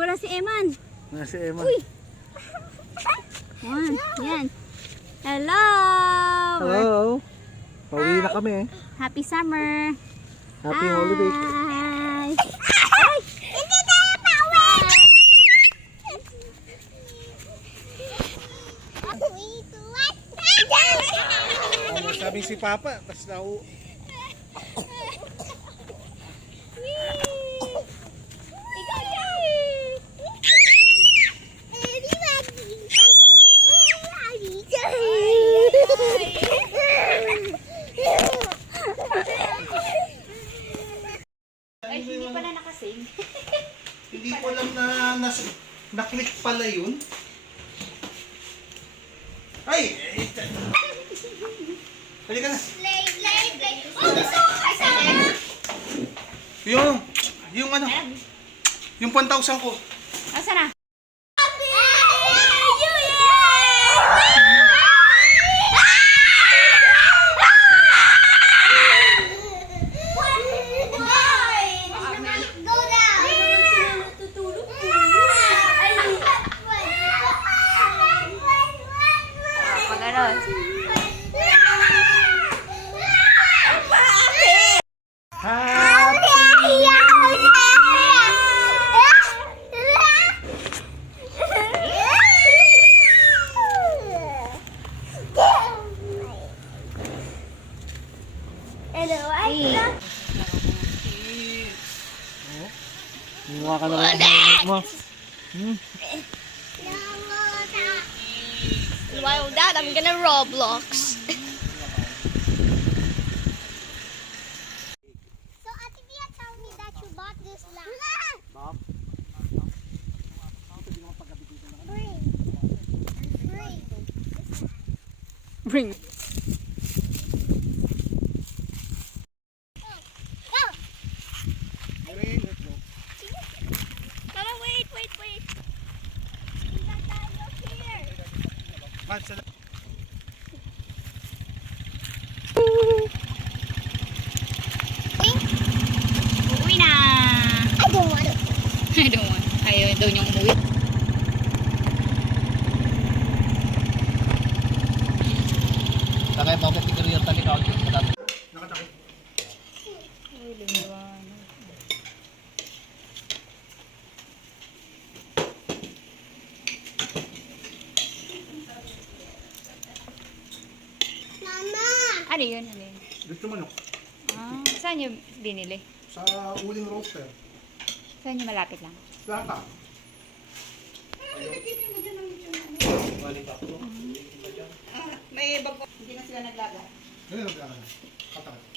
wala si Eman. Wala si Eman. Uy! Yan. Hello! Hello! Pauwi na kami eh. Happy summer! Happy holiday. Hi! Ay! Hindi tayo pauwi! Ano sabi si Papa? Tapos na Ay, hindi pala nakasing. Hindi ko alam na na-click pala yun. Ay! Halika na. Yung ano? Yung 1,000 ko. Asa na? Mukha ka na lang ang helmet mo. Wow, Dad, I'm gonna Roblox. So, Ate Bia, tell me that you bought this lamp. Bring. Mama, wait. Uwi na! I don't want it. I don't want. Ayaw daw niyang umuwi. Sakay pa ako tigariyan tali ka ako. Nakatakot. Mama! Ano yun? Gusto manok. Saan niyo binili? Sa uling roaster. Saan niyo malapit lang? Saka. Balik ako. May bago. Hindi na sila naglaga. Ganun ang kailangan. Katakot.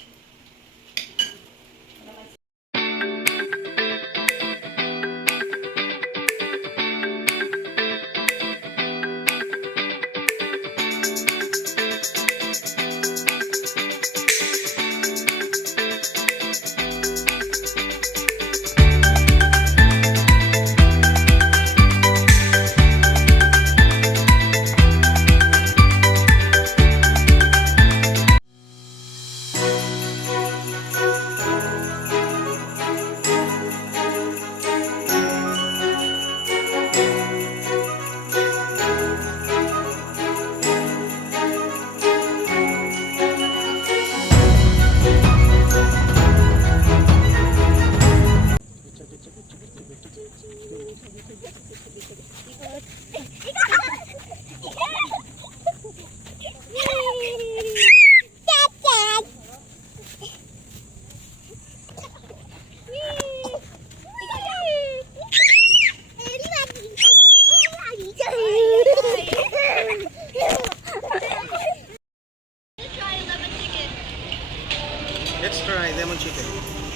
Let's try lemon chicken.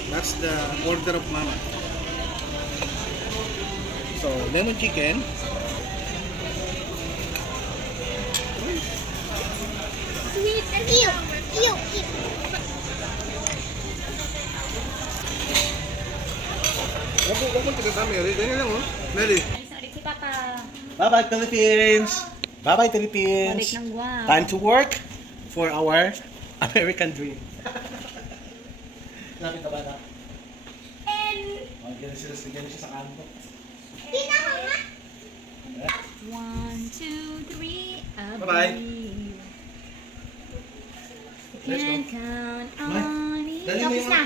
That's the order of Mama. So, lemon chicken. Sweet. Ew. Ew. Huwag mo tignan sa Mary. Ganyan lang, oh. Mary. Sorry si Papa. Bye-bye, Philippines. Bye-bye, Philippines. Balik ng Guam. Time to work for our American dream. Lapit ka ba na? Ganyan siya sa kanto. Pinahanga. 1, 2, 3, Bye-bye. Let's go. Can count Bye. on me. Dali mo Tapos yan. na.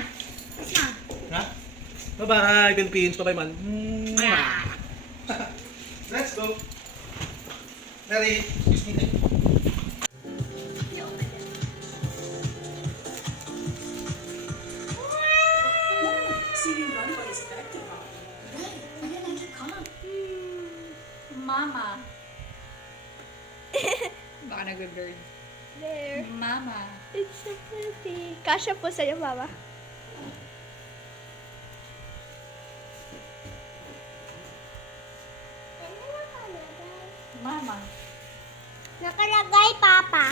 Tapos na. Ha? Bye-bye, Philippines. Bye-bye, man. Let's go. Mary, excuse me. Mama. Baka nag-blurred. There. Mama. It's so pretty. Kasha po sa'yo, Mama. Mama. Nakalagay, Papa.